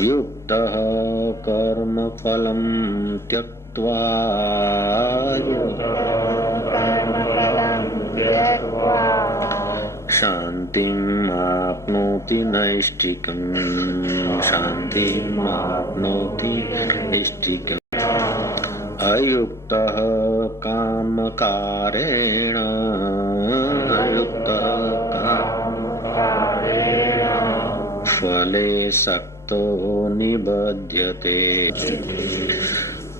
युक्तः कर्मफलं त्यक्त्वा शान्तिम् आप्नोति नैष्ठिकम् शान्तिम् आप्नोति नैष्ठिकम् अयुक्तः कामकारेण अयुक्तः फले सक्तो निबध्यते।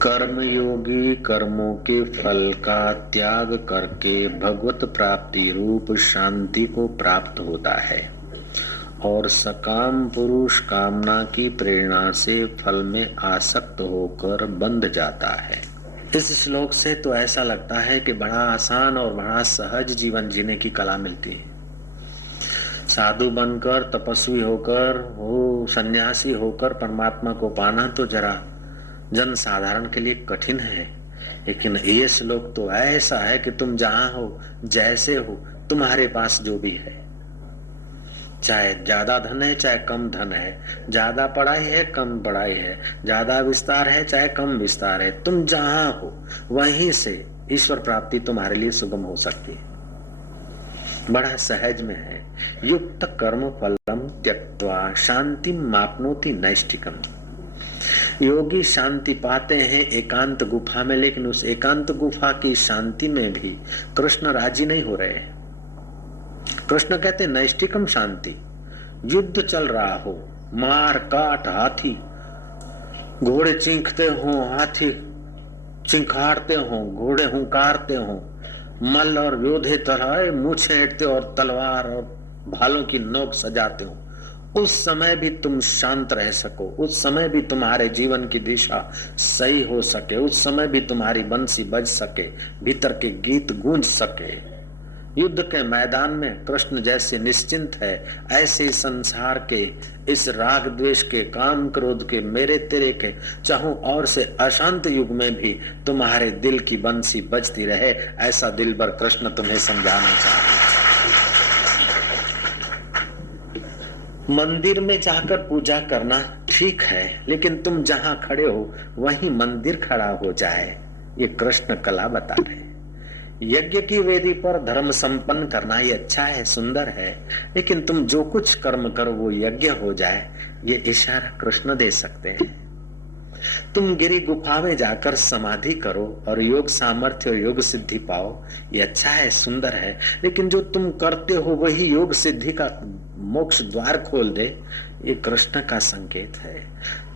कर्मयोगी कर्मों के फल का त्याग करके भगवत प्राप्ति रूप शांति को प्राप्त होता है और सकाम पुरुष कामना की प्रेरणा से फल में आसक्त होकर बंध जाता है। इस श्लोक से तो ऐसा लगता है कि बड़ा आसान और बड़ा सहज जीवन जीने की कला मिलती है। साधु बनकर, तपस्वी होकर, वो सन्यासी होकर परमात्मा को पाना तो जरा जन साधारण के लिए कठिन है, लेकिन ये श्लोक तो ऐसा है कि तुम जहां हो, जैसे हो, तुम्हारे पास जो भी है, चाहे ज्यादा धन है चाहे कम धन है, ज्यादा पढ़ाई है कम पढ़ाई है, ज्यादा विस्तार है चाहे कम विस्तार है, तुम जहां हो वहीं से ईश्वर प्राप्ति तुम्हारे लिए सुगम हो सकती है। बड़ा सहज में है। युक्त कर्म फलम त्यक्त्वा शांति मापनोति नैष्ठिकम। योगी शांति पाते हैं एकांत गुफा में, लेकिन उस एकांत गुफा की शांति में भी कृष्ण राजी नहीं हो रहे हैं। कृष्ण कहते नैष्ठिकम शांति। युद्ध चल रहा हो, मार काट, हाथी घोड़े चींखते हो, हाथी चिंखाड़ते हो, घोड़े हुंकारते हो, मल्ल और योधे तरह मूछें ऐंठते और तलवार और भालों की नोक सजाते हो, उस समय भी तुम शांत रह सको, उस समय भी तुम्हारे जीवन की दिशा सही हो सके, उस समय भी तुम्हारी बंसी बज सके, भीतर के गीत गूंज सके। युद्ध के मैदान में कृष्ण जैसे निश्चिंत है, ऐसे संसार के इस राग द्वेष के, काम क्रोध के, मेरे तेरे के चाहूं और से अशांत युग में भी तुम्हारे दिल की बंसी बजती रहे, ऐसा दिलबर कृष्ण तुम्हें समझाना चाहते हैं। मंदिर में जाकर पूजा करना ठीक है, लेकिन तुम जहां खड़े हो वहीं मंदिर खड़ा हो जाए, ये कृष्ण कला बता रहे हैं। यज्ञ की वेदी पर धर्म संपन्न करना ये अच्छा है, सुंदर है, लेकिन तुम जो कुछ कर्म करो वो यज्ञ हो जाए, ये इशारा कृष्ण दे सकते हैं। तुम गिरी गुफा में जाकर समाधि करो और योग सामर्थ्य और योग सिद्धि पाओ, ये अच्छा है, सुंदर है, लेकिन जो तुम करते हो वही योग सिद्धि का मोक्ष द्वार खोल दे, ये कृष्ण का संकेत है।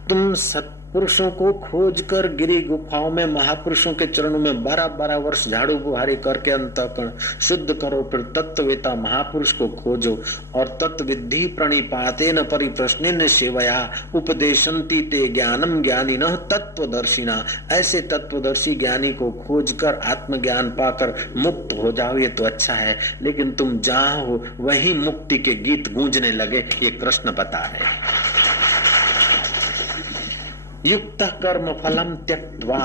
तुम सत्पुरुषों को खोजकर गिरी गुफाओं में महापुरुषों के चरणों में 12-12 वर्ष झाड़ू बुहारी करके अंतःकरण शुद्ध करो, फिर तत्ववेता महापुरुष को खोजो और तत्विद्धि प्रणिपातेन परिप्रश्नेन सेवया उपदेशन्ति ते ज्ञानम ज्ञानिनः तत्वदर्शिना। ऐसे तत्वदर्शी ज्ञानी को खोजकर आत्मज्ञान पाकर मुक्त हो जाओ, ये तो अच्छा है, लेकिन तुम जहां हो वहीं मुक्ति के गीत गूंजने लगे, ये कृष्ण बता रहे। युक्त कर्म फलम त्यक्त्वा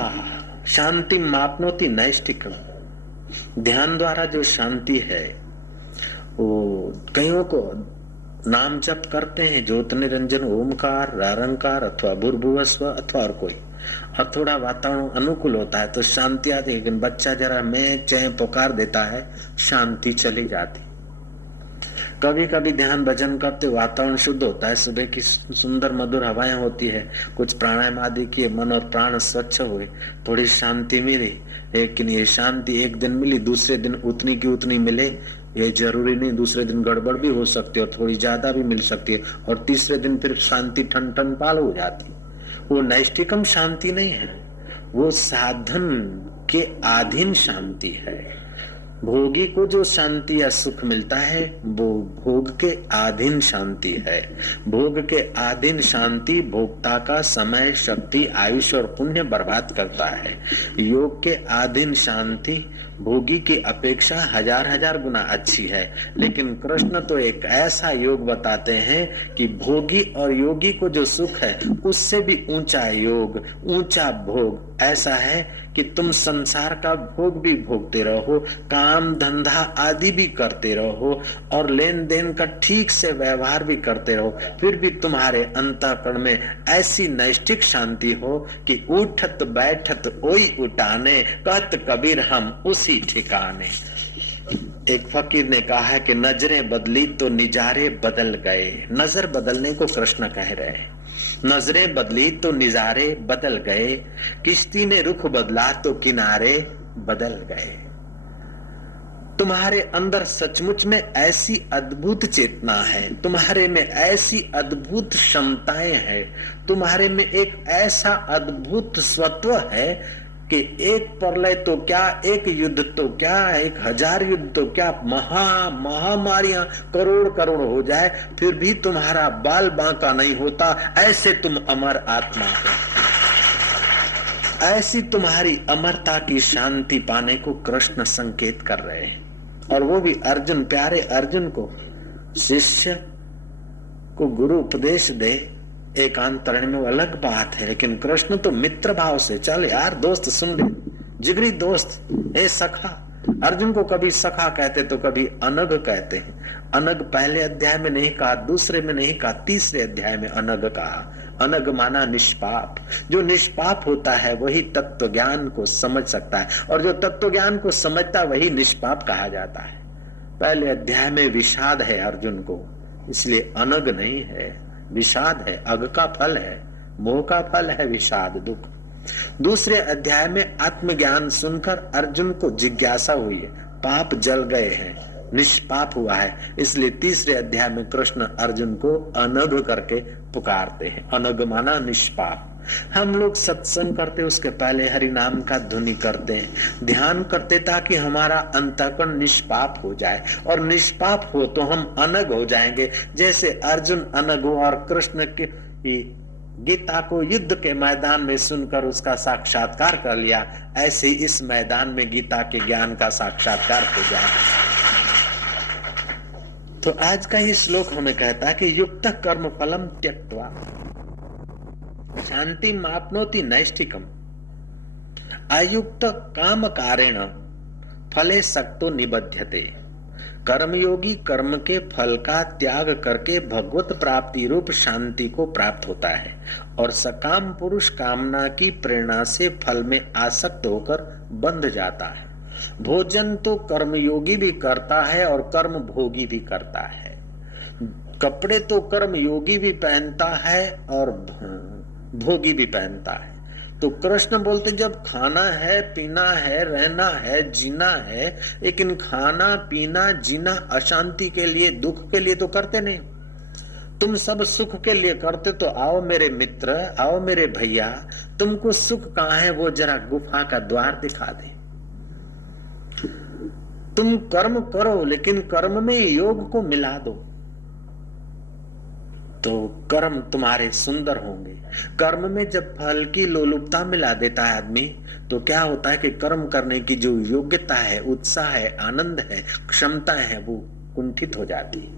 शांति मापनोति नैष्ठिकम। ध्यान द्वारा जो शांति है वो कईयों को नाम जप करते हैं, ज्योत निरंजन, ओमकार, निरंकार अथवा भूर्भुवस्व अथवा और कोई, और थोड़ा वातावरण अनुकूल होता है तो शांति आती है, लेकिन बच्चा जरा मैं चैं पुकार देता है, शांति चली जाती। कभी कभी ध्यान भजन करते वातावरण शुद्ध होता है, सुबह की सुंदर मधुर हवाएं होती है, कुछ प्राणायाम आदि किए, मन और प्राण स्वच्छ हुए, थोड़ी शांति मिली, लेकिन ये शांति एक दिन मिली, दूसरे दिन उतनी की उतनी मिले ये जरूरी नहीं, दूसरे दिन गड़बड़ भी हो सकती है और थोड़ी ज्यादा भी मिल सकती है, और तीसरे दिन फिर शांति ठन ठन पाल हो जाती। वो नैष्ठिकम शांति नहीं है, वो साधन के अधीन शांति है। भोगी को जो शांति या सुख मिलता है वो भोग के अधीन शांति है। भोग के अधीन शांति भोक्ता का समय, शक्ति, आयुष और पुण्य बर्बाद करता है। योग के अधीन शांति भोगी की अपेक्षा 1000 गुना अच्छी है, लेकिन कृष्ण तो एक ऐसा योग बताते हैं कि भोगी और योगी को जो सुख है उससे भी ऊंचा योग, ऊंचा भोग ऐसा है कि तुम संसार का भोग भी भोगते रहो, काम काम धंधा आदि भी करते रहो और लेन देन का ठीक से व्यवहार भी करते रहो, फिर भी तुम्हारे अंतःकरण में ऐसी नैष्ठिक शांति हो कि उठत बैठत ओई उठाने, कहत कबीर हम उसी ठिकाने। एक फकीर ने कहा है कि नजरें बदली तो निजारे बदल गए। नजर बदलने को कृष्ण कह रहे हैं। नजरें बदली तो निजारे बदल गए, किश्ती ने रुख बदला तो किनारे बदल गए। तुम्हारे अंदर सचमुच में ऐसी अद्भुत चेतना है, तुम्हारे में ऐसी अद्भुत क्षमताएं हैं, तुम्हारे में एक ऐसा अद्भुत स्वत्व है कि एक प्रलय तो क्या, एक युद्ध तो क्या, 1000 युद्ध तो क्या, महामारियां करोड़ करोड़ हो जाए फिर भी तुम्हारा बाल बांका नहीं होता। ऐसे तुम अमर आत्मा हो। ऐसी तुम्हारी अमरता की शांति पाने को कृष्ण संकेत कर रहे हैं, और वो भी अर्जुन, प्यारे अर्जुन को। शिष्य को गुरु उपदेश दे एकांतरण में वो अलग बात है, लेकिन कृष्ण तो मित्र भाव से, चल यार दोस्त सुन ले, जिगरी दोस्त, ए सखा। अर्जुन को कभी सखा कहते तो कभी अनग कहते हैं। अनग पहले अध्याय में नहीं कहा, दूसरे में नहीं कहा, तीसरे अध्याय में अनग कहा। अनग माना निष्पाप। जो निष्पाप होता है वही तत्व ज्ञान को समझ सकता है, और जो तत्व ज्ञान को समझता वही निष्पाप कहा जाता है। पहले अध्याय में विषाद है अर्जुन को, इसलिए अनग नहीं है, विषाद है। अग का फल है, मोह का फल है विषाद, दुख। दूसरे अध्याय में आत्मज्ञान सुनकर अर्जुन को जिज्ञासा हुई है, पाप जल गए हैं, निष्पाप हुआ है, इसलिए तीसरे अध्याय में कृष्ण अर्जुन को अनग करके पुकारते हैं। अनग माना निष्पाप। हम लोग सत्संग करते उसके पहले हरि नाम का ध्वनि करते हैं, ध्यान करते ताकि हमारा अंतःकरण निष्पाप हो जाए, और निष्पाप हो तो हम अनग हो जाएंगे। जैसे अर्जुन अनग हो और कृष्ण की गीता को युद्ध के मैदान में सुनकर उसका साक्षात्कार कर लिया, ऐसे इस मैदान में गीता के ज्ञान का साक्षात्कार हो जाए। तो आज का ये श्लोक हमें कहता है कि युक्त कर्म फलम त्यक्त्वा शांति मापनोति नैष्ठिकम अयुक्त काम कारेण फले सक्तो निबध्यते। कर्मयोगी कर्म के फल का त्याग करके भगवत प्राप्ति रूप शांति को प्राप्त होता है, और सकाम पुरुष कामना की प्रेरणा से फल में आसक्त होकर बंध जाता है। भोजन तो कर्मयोगी भी करता है और कर्म भोगी भी करता है। कपड़े तो कर्मयोगी भी पहनता है और भोगी भी पहनता है। तो कृष्ण बोलते जब खाना है, पीना है, रहना है, जीना है, लेकिन खाना पीना जीना अशांति के लिए, दुख के लिए तो करते नहीं। तुम सब सुख के लिए करते, तो आओ मेरे मित्र, आओ मेरे भैया, तुमको सुख कहाँ है वो जरा गुफा का द्वार दिखा दे। तुम कर्म करो, लेकिन कर्म में योग को मिला दो, तो कर्म तुम्हारे सुंदर होंगे। कर्म में जब फल की लोलुपता मिला देता है आदमी, तो क्या होता है कि कर्म करने की जो योग्यता है, उत्साह है, आनंद है, क्षमता है, वो कुंठित हो जाती है।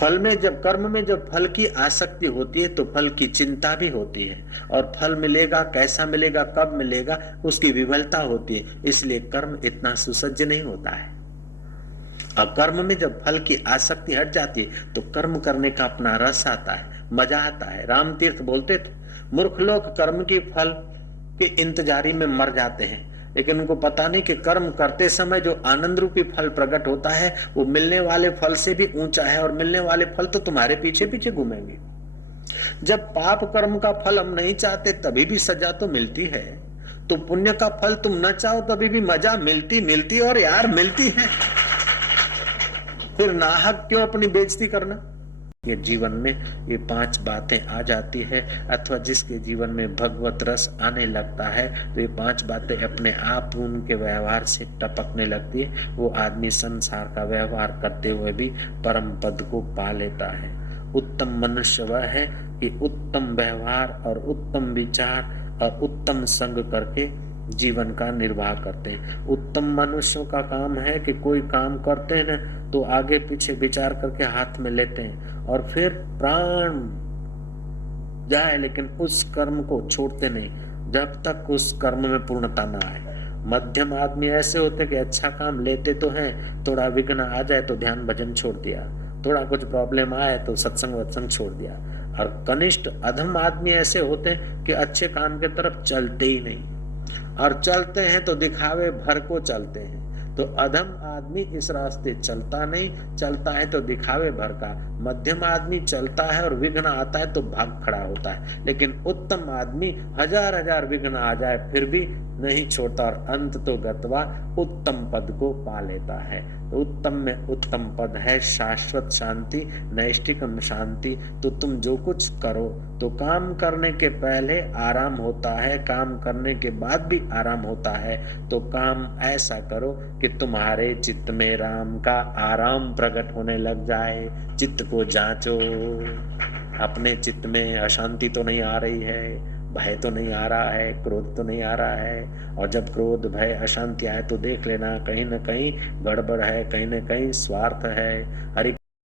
फल में जब, कर्म में जब फल की आसक्ति होती है तो फल की चिंता भी होती है, और फल मिलेगा, कैसा मिलेगा, कब मिलेगा, उसकी विफलता होती है। इसलिए कर्म इतना सुसज्ज नहीं होता है। और कर्म में जब फल की आसक्ति हट जाती है तो कर्म करने का अपना रस आता है, मजा आता है। राम तीर्थ बोलते थे, मूर्ख लोग कर्म की फल के इंतजारी में मर जाते हैं, लेकिन उनको पता नहीं कि कर्म करते समय जो आनंद रूपी फल प्रकट होता है वो मिलने वाले फल से भी ऊंचा है, और मिलने वाले फल तो तुम्हारे पीछे पीछे घूमेंगे। जब पाप कर्म का फल हम नहीं चाहते तभी भी सजा तो मिलती है, तो पुण्य का फल तुम न चाहो तभी भी मजा मिलती और यार मिलती है। फिर नाहक क्यों अपनी बेइज्जती करना। ये जीवन में ये 5 बातें आ जाती है, अथवा जिसके जीवन में भगवत रस आने लगता है तो ये 5 बातें अपने आप उनके व्यवहार से टपकने लगती है। वो आदमी संसार का व्यवहार करते हुए भी परम पद को पा लेता है। उत्तम मनुष्य वह है कि उत्तम व्यवहार और उत्तम विचार और उत्तम संग करके जीवन का निर्वाह करते हैं। उत्तम मनुष्यों का काम है कि कोई काम करते हैं ना तो आगे पीछे विचार करके हाथ में लेते हैं, और फिर प्राण जाए लेकिन उस कर्म को छोड़ते नहीं जब तक उस कर्म में पूर्णता ना आए। मध्यम आदमी ऐसे होते कि अच्छा काम लेते तो हैं, थोड़ा विघ्न आ जाए तो ध्यान भजन छोड़ दिया, थोड़ा कुछ प्रॉब्लम आए तो सत्संग वत्संग छोड़ दिया। और कनिष्ठ अधम आदमी ऐसे होते हैं कि अच्छे काम के तरफ चलते ही नहीं, और चलते हैं तो दिखावे भर को चलते हैं। तो अधम आदमी इस रास्ते चलता नहीं, चलता है तो दिखावे भर का। मध्यम आदमी चलता है और विघ्न आता है तो भाग खड़ा होता है, लेकिन उत्तम आदमी हजार हजार विघ्न आ जाए फिर भी नहीं छोड़ता, और अंत तो गत्वा उत्तम पद को पा लेता है। उत्तम में उत्तम पद है शाश्वत शांति, नैष्ठिकम शांति। तो तुम जो कुछ करो तो काम करने के पहले आराम होता है, काम करने के बाद भी आराम होता है। तो काम ऐसा करो कि तुम्हारे चित्त में राम का आराम प्रकट होने लग जाए। चित्त को जांचो, अपने चित्त में अशांति तो नहीं आ रही है, भय तो नहीं आ रहा है, क्रोध तो नहीं आ रहा है। और जब क्रोध भय अशांति आए तो देख लेना कहीं न कहीं गड़बड़ है, कहीं न कहीं स्वार्थ है। हरि